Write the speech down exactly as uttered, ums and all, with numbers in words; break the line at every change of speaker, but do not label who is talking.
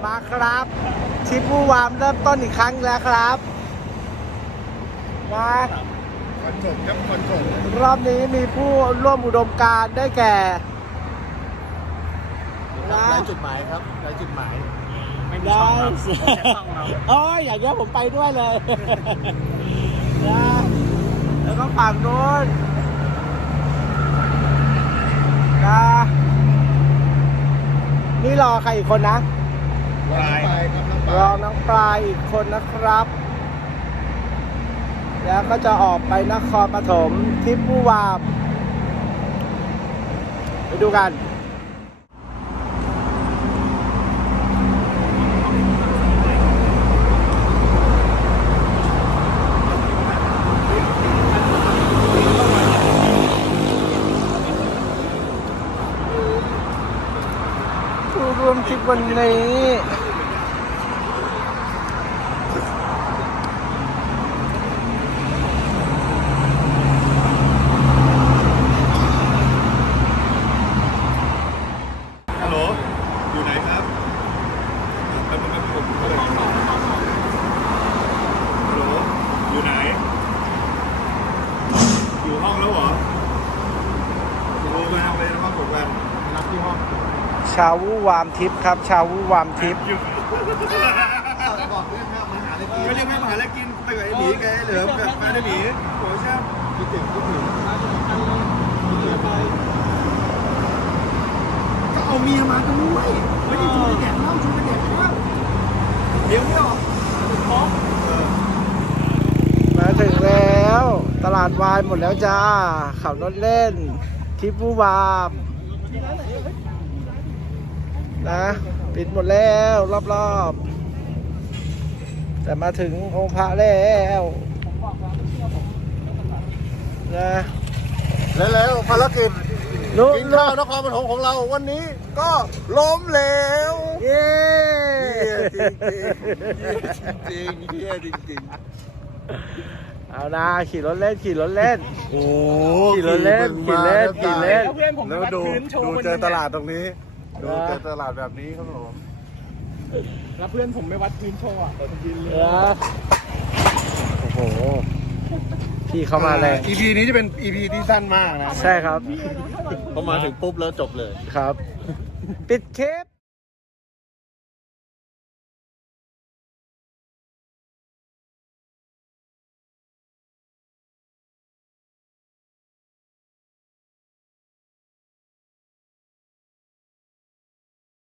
มาครับชิปผู้วามเริ่มต้นอีกครั้งแล้วครับมา
คอนโทรลครับคอนโทรล
รอบนี้มีผู้ร่วมอุดมการณ์ได้แก่
ไร้จุดหมายครับไร้จุดหมายไม่มี
ได้
ช่องครับแค่ช่องเรา
โอ้ยอย่างเงี้ยผมไปด้วยเลยนะแล้วก็ฝั่งโน้นนะนี่รอใครอีกคนนะ
ปลายครับน้องป
ร
ลา
อย น้องปลายอีกคนนะครับ แล้วก็จะออกไปนครปฐมทิพย์ผู้วามไปดูกันผู้ร่วมทริปวันนี้
ฮัลโหลอยู่ไหนครับแป๊บนึงแป๊บนึงผมฮัลโหลอยู่ไหนอยู่ห้องแล้วเหรอโทรมาเลยนะครับผมกันรับที่ห้อง
ชาววูวามทิพย์ครับ ชาววูวามทิพย์
บอกเรื่องแม่มาหาอะไรกินไม่เรียกแม่มาหาอะไรกินไปกับไอ้หมีแกเหลือกับแม่ไอ้หมีโอ้ยแช่คิดถึงคิดถึงก็เอาเมียมาด้วยไม่ได้ชวนแดกเหล้าชวนแดกข้าวเดี๋ยวไม่ออกท้อง
มาถึงแล้ว ตลาดวายหมดแล้วจ้าขับรถเล่นทิพย์วูวามนะปิดหมดแล้วรอบๆแต่มาถึงองค์พระแล้วนะ
แล้วภารกิจ
นุ๊
กินข้าวนครปฐมของเราวันนี้ก็ล้มเหลว
เย้
จริงเฮียจริงจริง
เอานะขี่รถเล่นขี่รถเล่น
โอ้
ขี่รถเล่นขี่เล่นขี่เล่น
แล้วดูดูเจอตลาดตรงนี้ดูเจอตลาดแบบนี้ครับผม
แล้วเพื่อนผมไม่วัดพื้นโชว์อ่ะแต่ผมยืนเลย
เออโอ้โหพี่เข้ามาเลย
อีพีนี้จะเป็น อี พี ที่สั้นมากนะ
ใช่ครับ
พอมาถึงปุ๊บแล้วจบเลย
ครับ ปิดคลิป